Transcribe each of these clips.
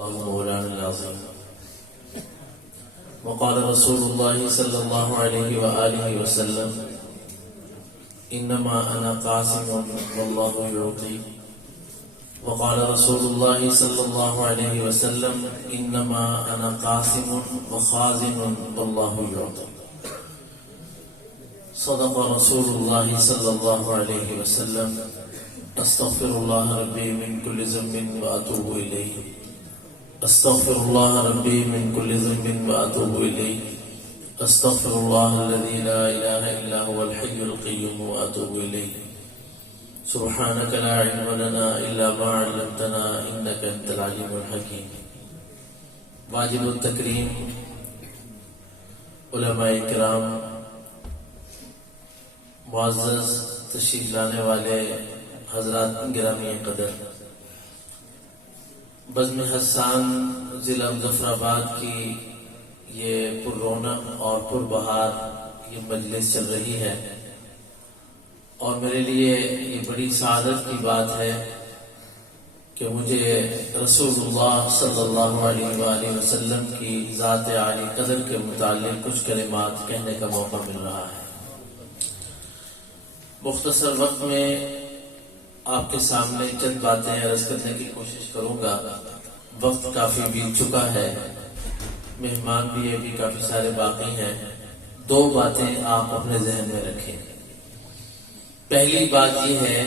مولانا العظيم. وقال رسول الله صلى الله عليه وآله وسلم: إنما أنا قاسم والله يعطي. وقال رسول الله صلى الله عليه وسلم: إنما أنا قاسم وخازن والله يعطي. صدق رسول الله صلى الله عليه وسلم. استغفر الله ربي من كل ذنب وأتوب إليه. استغفر الله ربي من كل ذنب وأتوب إليه. استغفر الله الذي لا إله إلا هو الحي القيوم وأتوب إليه. سبحانك لا علم لنا إلا ما علمتنا إنك أنت العليم الحكيم. واجب التکریم علماء کرام، معزز تشریف لانے والے حضرات گرامی قدر، بزم حسان ضلع مظفر آباد کی یہ پر رونق اور پر بہار یہ مجلس چل رہی ہے، اور میرے لیے یہ بڑی سعادت کی بات ہے کہ مجھے رسول اللہ صلی اللہ علیہ وآلہ وسلم کی ذات عالی قدر کے متعلق کچھ کلمات کہنے کا موقع مل رہا ہے. مختصر وقت میں آپ کے سامنے چند باتیں عرض کرنے کی کوشش کروں گا. وقت کافی بیت چکا ہے، مہمان بھی ابھی کافی سارے باقی ہیں. دو باتیں آپ اپنے ذہن میں رکھیں. پہلی بات یہ ہے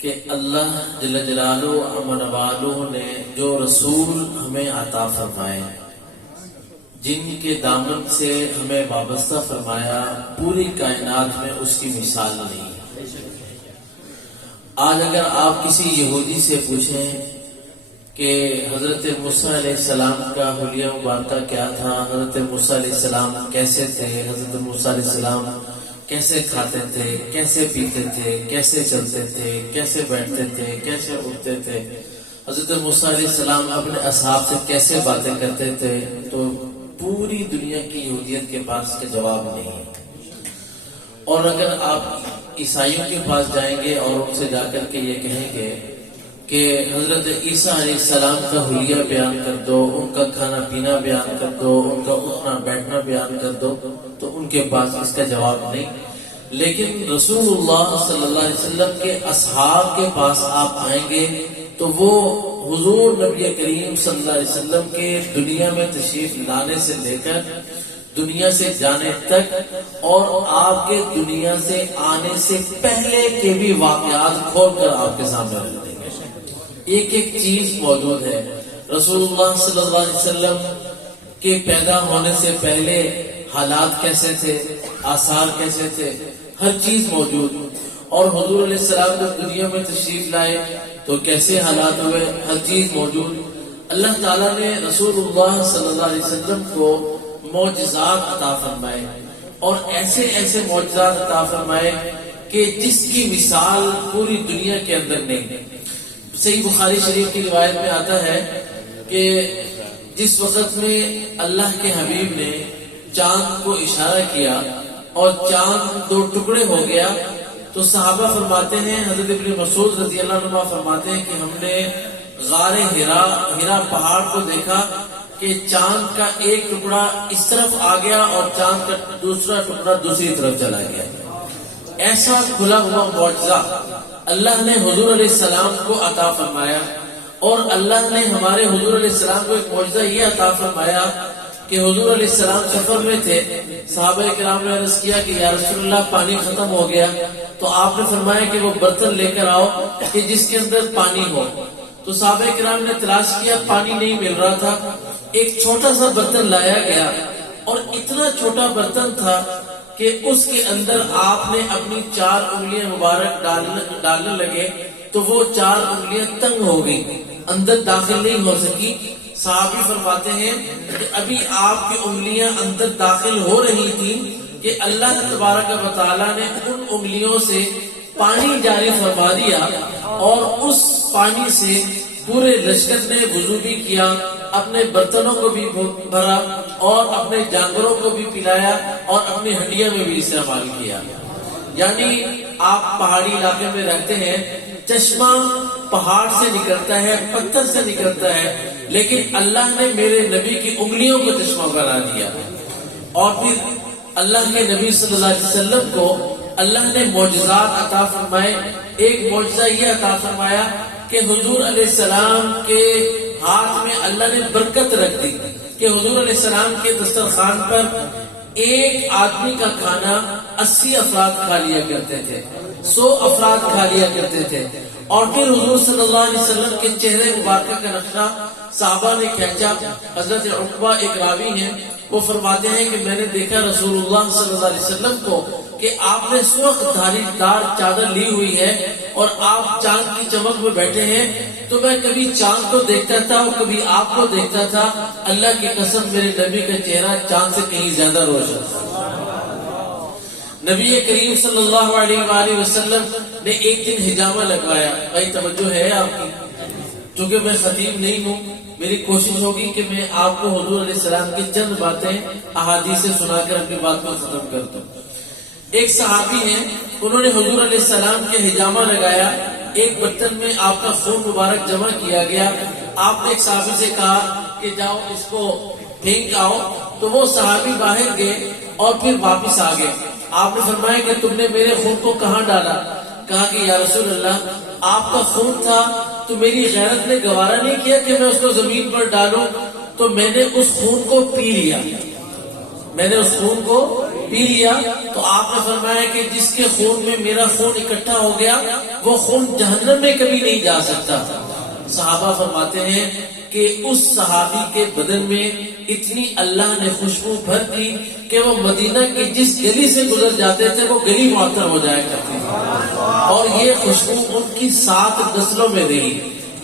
کہ اللہ جل جلالہ عظم والہ نے جو رسول ہمیں عطا فرمائے، جن کے دامن سے ہمیں وابستہ فرمایا، پوری کائنات میں اس کی مثال نہیں. آج اگر آپ کسی یہودی سے پوچھیں کہ حضرت موسیٰ علیہ السلام کا حلیہ مبارکہ کیا تھا، حضرت موسیٰ علیہ السلام کیسے تھے، حضرت موسیٰ علیہ السلام کیسے کھاتے تھے، کیسے پیتے تھے، کیسے چلتے تھے، کیسے بیٹھتے تھے، کیسے اٹھتے تھے، حضرت موسیٰ علیہ السلام اپنے اصحاب سے کیسے باتیں کرتے تھے، تو پوری دنیا کی یہودیت کے پاس اس کا جواب نہیں ہے. اور اگر آپ عیسائیوں کے پاس جائیں گے اور ان سے جا کر کے یہ کہیں گے کہ حضرت عیسیٰ علیہ السلام کا حلیہ بیان کر دو، ان کا کھانا پینا بیان کر دو، ان کا اٹھنا بیٹھنا بیان کر دو، تو ان کے پاس اس کا جواب نہیں. لیکن رسول اللہ صلی اللہ علیہ وسلم کے اصحاب کے پاس آپ آئیں گے تو وہ حضور نبی کریم صلی اللہ علیہ وسلم کے دنیا میں تشریف لانے سے لے کر دنیا سے جانے تک، اور آپ کے دنیا سے آنے سے پہلے کے بھی واقعات کھول کر آپ کے سامنے رکھ دیں گے. ایک ایک چیز موجود ہے. رسول اللہ صلی اللہ علیہ وسلم کے پیدا ہونے سے پہلے حالات کیسے تھے، آثار کیسے تھے، ہر چیز موجود. اور حضور علیہ السلام جب دنیا میں تشریف لائے تو کیسے حالات ہوئے، ہر چیز موجود. اللہ تعالیٰ نے رسول اللہ صلی اللہ علیہ وسلم کو معجزات عطا فرمائے، اور ایسے ایسے معجزات عطا فرمائے کہ جس کی مثال پوری دنیا کے اندر نہیں. صحیح بخاری شریف کی روایت میں آتا ہے کہ جس وقت میں اللہ کے حبیب نے چاند کو اشارہ کیا اور چاند دو ٹکڑے ہو گیا، تو صحابہ فرماتے ہیں، حضرت ابن مسعود رضی اللہ عنہ فرماتے ہیں کہ ہم نے غار ہرا پہاڑ کو دیکھا کہ چاند کا ایک ٹکڑا اس طرف آ گیا اور چاند کا دوسرا ٹکڑا دوسری طرف چلا گیا. ایسا کھلا ہوا معجزہ اللہ نے حضور علیہ السلام کو عطا فرمایا. اور اللہ نے ہمارے حضور علیہ السلام کو ایک معجزہ یہ عطا فرمایا کہ حضور علیہ السلام سفر میں تھے. صحابہ کرام نے عرض کیا کہ یا رسول اللہ پانی ختم ہو گیا، تو آپ نے فرمایا کہ وہ برتن لے کر آؤ کہ جس کے اندر پانی ہو. تو صحابہ کرام نے تلاش کیا، پانی نہیں مل رہا تھا. ایک چھوٹا سا برتن لایا گیا، اور اتنا چھوٹا برتن تھا کہ اس کے اندر آپ نے اپنی 4 انگلیاں مبارک ڈالنے لگے تو وہ 4 انگلیاں تنگ ہو گئی، اندر داخل نہیں ہو سکی. صحابی فرماتے ہیں کہ ابھی آپ کی انگلیاں اندر داخل ہو رہی تھی کہ اللہ تبارک و تعالیٰ نے ان انگلیوں سے پانی جاری فرما دیا، اور اس پانی سے پورے لشکر نے وضو بھی کیا، اپنے برتنوں کو بھی بھرا، اور اپنے جانوروں کو بھی پلایا، اور اپنی ہڈیوں میں بھی استعمال کیا. یعنی آپ پہاڑی علاقے میں رہتے ہیں چشمہ پہاڑ سے نکلتا ہے، پتھر سے نکلتا ہے، لیکن اللہ نے میرے نبی کی انگلیوں کو چشمہ بنا دیا۔ اور پھر اللہ کے نبی صلی اللہ علیہ وسلم کو اللہ نے معجزات عطا فرمائے۔ ایک معجزہ یہ عطا فرمایا کہ حضور علیہ السلام کے ہاتھ میں اللہ نے برکت رکھ دی کہ حضور علیہ السلام کے دسترخوان پر ایک آدمی کا کھانا 80 افراد کھا لیا کرتے تھے، 100 افراد کھا لیا کرتے تھے۔ اور پھر حضور صلی اللہ علیہ وسلم کے چہرے مبارکہ کا نقشہ صحابہ نے کھینچا۔ حضرت عقبہ ایک راوی ہیں، وہ فرماتے ہیں کہ میں نے دیکھا رسول اللہ صلی اللہ علیہ وسلم کو کہ آپ نے سرخ دھاری دار چادر لی ہوئی ہے اور آپ چاند کی چمک میں بیٹھے ہیں، تو میں کبھی چاند کو دیکھتا تھا اور کبھی آپ کو دیکھتا تھا۔ اللہ کی قسم میرے نبی کا چہرہ چاند سے کہیں زیادہ روشن تھا۔ نبی کریم صلی اللہ علیہ وآلہ وسلم نے ایک دن حجامہ لگوایا۔ بھائی توجہ ہے آپ کی؟ چونکہ میں خطیب نہیں ہوں، میری کوشش ہوگی کہ میں آپ کو حضور علیہ السلام کی چند باتیں احادیث سے سنا کر اپنی بات کو ختم کر دوں۔ ایک صحابی ہیں، انہوں نے حضور علیہ السلام کے حجامہ لگایا، ایک برتن میں آپ کا خون مبارک جمع کیا گیا۔ آپ نے ایک صحابی سے کہا کہ جاؤ اس کو پھینک آؤ، تو وہ صحابی باہر گئے اور پھر واپس آ گئے۔ آپ نے فرمایا کہ تم نے میرے خون کو کہاں ڈالا؟ کہا کہ یا رسول اللہ آپ کا خون تھا تو میری غیرت نے گوارا نہیں کیا کہ میں اس کو زمین پر ڈالوں، تو میں نے اس خون کو پی لیا، میں نے اس خون کو پی لیا۔ تو آپ نے فرمایا کہ جس کے خون میں میرا خون اکٹھا ہو گیا وہ خون جہنم میں کبھی نہیں جا سکتا۔ صحابہ فرماتے ہیں کہ اس صحابی کے بدن میں اتنی اللہ نے خوشبو بھر دی کہ وہ مدینہ کی جس گلی سے گزر جاتے تھے وہ گلی معطر ہو جایا کرتی تھی، اور یہ خوشبو ان کی 7 نسلوں میں رہی۔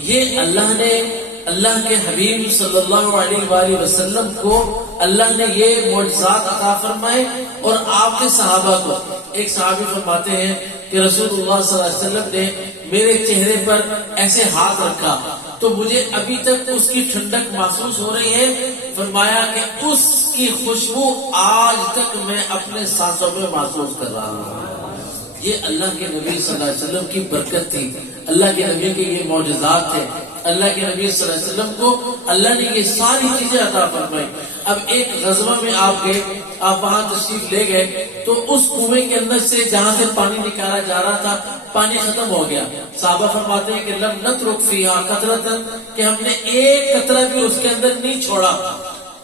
یہ اللہ کے حبیب صلی اللہ علیہ وآلہ وسلم کو اللہ نے یہ معجزات عطا فرمائے اور آپ کے صحابہ کو۔ ایک صحابی فرماتے ہیں کہ رسول اللہ صلی اللہ علیہ وسلم نے میرے چہرے پر ایسے ہاتھ رکھا تو مجھے ابھی تک اس کی ٹھنڈک محسوس ہو رہی ہے۔ فرمایا کہ اس کی خوشبو آج تک میں اپنے سانسوں میں محسوس کر رہا ہوں۔ یہ اللہ کے نبی صلی اللہ علیہ وسلم کی برکت تھی، اللہ کے نبی کے یہ معجزات تھے۔ اللہ کے نبی صلی اللہ علیہ وسلم کو اللہ نے یہ ساری چیزیں عطا فرمائی۔ اب ایک غزوہ میں آپ گئے، آپ وہاں تشریف لے گئے، تو اس کنویں کے اندر سے جہاں سے پانی نکالا جا رہا تھا پانی ختم ہو گیا۔ صحابہ فرماتے ہیں کہ لم نترک فیہا قطرۃ، کہ ہم نے ایک قطرہ بھی اس کے اندر نہیں چھوڑا۔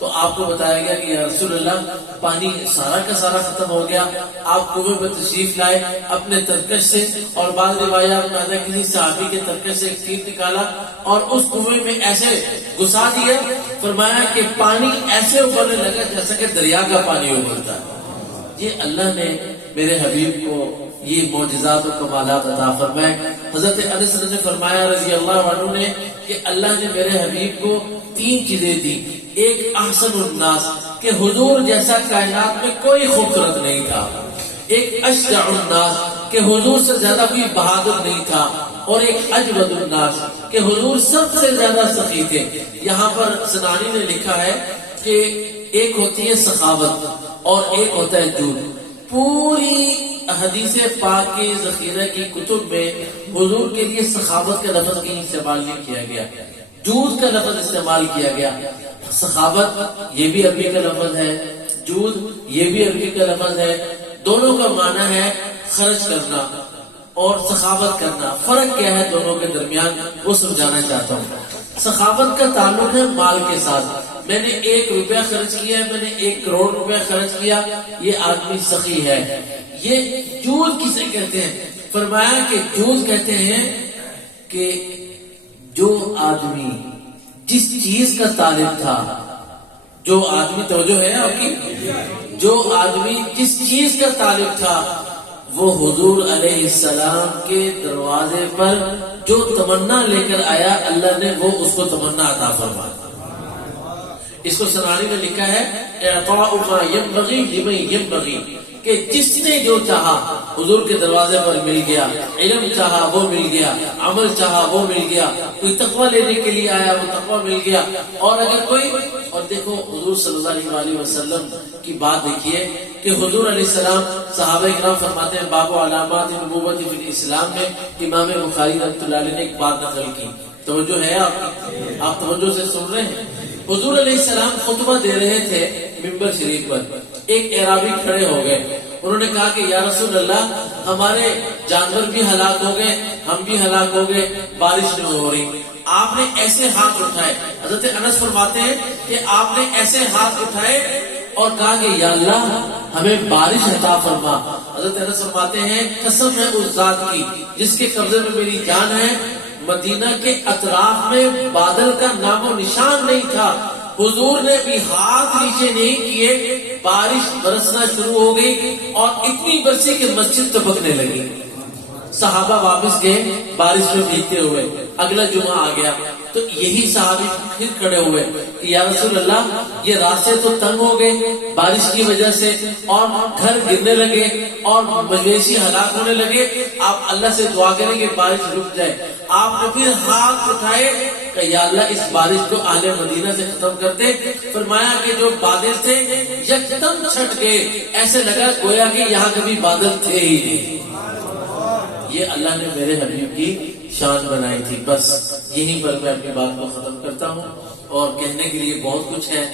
تو آپ کو بتایا گیا کہ یا رسول اللہ پانی سارا کا سارا ختم ہو گیا۔ آپ کنویں پر تشریف لائے اپنے ترکش سے، اور بعض روایات میں آتا ہے کسی صحابی کے ترکش سے ایک تیر نکالا اور اس کنویں میں ایسے گھسا دیا۔ فرمایا کہ پانی ایسے ابلنے لگا جیسا کہ دریا کا پانی ابلتا ہے۔ یہ اللہ نے میرے حبیب کو یہ معجزات و کمالات عطا فرمائے۔ حضرت انس نے فرمایا رضی اللہ عنہ نے کہ اللہ نے میرے حبیب کو 3 چیزیں دی۔ ایک احسن الناس، کہ حضور جیسا کائنات میں کوئی خوبصورت نہیں تھا۔ ایک اشجع الناس، کہ حضور سے زیادہ کوئی بہادر نہیں تھا۔ اور ایک اجود الناس، کہ حضور سب سے زیادہ سخی تھے۔ یہاں پر سنانی نے لکھا ہے کہ ایک ہوتی ہے سخاوت اور ایک ہوتا ہے جود۔ پوری حدیث پاک کے ذخیرہ کی کتب میں حضور کے لیے سخاوت کا لفظ کہیں استعمال نہیں کیا گیا، جود کا لفظ استعمال کیا گیا۔ سخاوت یہ بھی عربی کا لفظ ہے، جود یہ بھی عربی کا لفظ ہے، دونوں کا معنی ہے خرچ کرنا اور سخاوت کرنا۔ فرق کیا ہے دونوں کے درمیان وہ سمجھانا چاہتا ہوں۔ سخاوت کا تعلق ہے مال کے ساتھ۔ میں نے 1 روپیہ خرچ کیا، میں نے 1 کروڑ روپیہ خرچ کیا، یہ آدمی سخی ہے۔ یہ جود کسے کہتے ہیں؟ فرمایا کہ جود کہتے ہیں کہ جو آدمی جس چیز کا طالب تھا، جو آدمی توجہ ہے آپ کی، جو آدمی جس چیز کا طالب تھا وہ حضور علیہ السلام کے دروازے پر جو تمنا لے کر آیا اللہ نے وہ اس کو تمنا عطا فرمایا۔ اس کو سنانی نے لکھا ہے اعطاء ما ينبغي لمن ينبغي، کہ جس نے جو چاہا حضور کے دروازے پر مل گیا، علم چاہا وہ مل گیا، عمل چاہا وہ مل گیا، کوئی تقوی لینے کے لیے آیا وہ تقوی مل گیا، اور اگر کوئی، اور دیکھو حضور صلی اللہ علیہ وسلم کی بات دیکھیے کہ حضور علیہ السلام، صحابہ کرام فرماتے ہیں باب علامات نبوت فی الاسلام میں امام بخاری رحمۃ اللہ علیہ نے ایک بات نقل کی، توجہ ہے آپ توجہ سے سن رہے ہیں؟ حضور علیہ السلام خطبہ دے رہے تھے ممبر شریف پر، ایک اعرابی کھڑے ہو گئے، انہوں نے کہا کہ یا رسول اللہ ہمارے جانور بھی ہلاک ہو گئے، ہم بھی ہلاک ہو گئے، بارش نہیں ہو رہی۔ آپ نے ایسے ہاتھ اٹھائے، حضرت انس فرماتے ہیں کہ آپ نے ایسے ہاتھ اٹھائے اور کہا کہ یا اللہ ہمیں بارش عطا فرما۔ حضرت انس فرماتے ہیں قسم ہے اس ذات کی جس کے قبضے میں میری جان ہے، مدینہ کے اطراف میں بادل کا نام و نشان نہیں تھا، حضور نے بھی ہاتھ نیچے نہیں کیے، بارش برسنا شروع ہو گئی اور اتنی برسی کہ مسجد ٹپکنے لگی۔ صحابہ واپس گئے بارش میں بھیگتے ہوئے، اگلا جمعہ آ گیا تو یہی صحابی پھر کھڑے ہوئے کہ یا رسول اللہ یہ راستے تو تنگ ہو گئے بارش کی وجہ سے، اور گھر گرنے لگے اور مویشی ہلاک ہونے لگے، آپ اللہ سے دعا کریں کہ بارش رک جائے۔ آپ نے پھر ہاتھ اٹھائے کہ یا اللہ اس بارش کو اہل مدینہ سے ختم کر دے۔ فرمایا کہ جو بادل تھے یکدم چھٹ گئے، ایسے لگا گویا کہ یہاں کبھی بادل تھے ہی نہیں۔ یہ اللہ نے میرے حبیب کی شان بنائی تھی۔ بس یہیں پر میں اپنی بات کو ختم کرتا ہوں، اور کہنے کے لیے بہت کچھ ہے،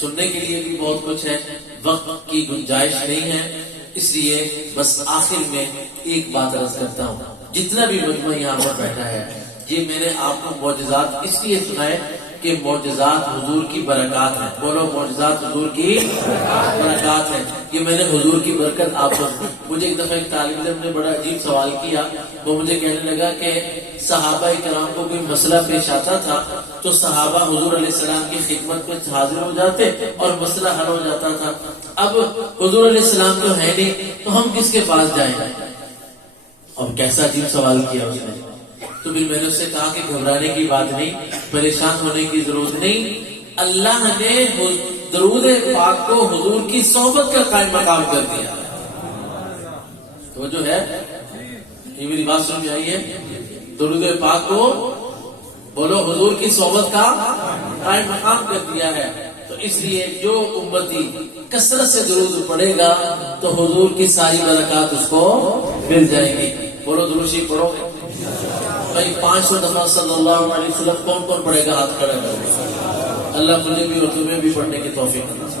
سننے کے لیے بھی بہت کچھ ہے، وقت کی گنجائش نہیں ہے، اس لیے بس آخر میں ایک بات عرض کرتا ہوں، جتنا بھی مجمع یہاں پر بیٹھا ہے، یہ میں نے آپ کو معجزات اس لیے سنائے کہ معجزات حضور کی برکات ہیں۔ بولو معجزات حضور کی برکات ہیں، یہ میں نے حضور کی برکت آپ کو۔ مجھے ایک دفعہ ایک طالب علم نے بڑا عجیب سوال کیا، وہ مجھے کہنے لگا کہ صحابہ کرام کو کوئی مسئلہ پیش آتا تھا تو صحابہ حضور علیہ السلام کی خدمت میں حاضر ہو جاتے اور مسئلہ حل ہو جاتا تھا، اب حضور علیہ السلام تو ہے نہیں تو ہم کس کے پاس جائیں؟ اور کیسا عجیب سوال کیا اس نے۔ تو پھر میں نے اس سے کہا کہ گھبرانے کی بات نہیں، پریشان ہونے کی ضرورت نہیں، اللہ نے درود پاک کو حضور کی صحبت کا قائم مقام کر دیا۔ تو جو ہے یہ میری بات سمجھ آئی ہے، درود پاک کو بولو حضور کی صحبت کا قائم مقام کر دیا ہے۔ تو اس لیے جو امتی کثرت سے درود پڑھے گا تو حضور کی ساری برکات اس کو مل جائیں گی۔ بولو درود شریف پڑھو گے بھائی 500 دفعہ صلی اللہ علیہ وسلم کون کون پڑھے گا؟ ہاتھ کھڑا کرو۔ اللہ مجھے بھی اور تمہیں بھی پڑھنے کی توفیق دے۔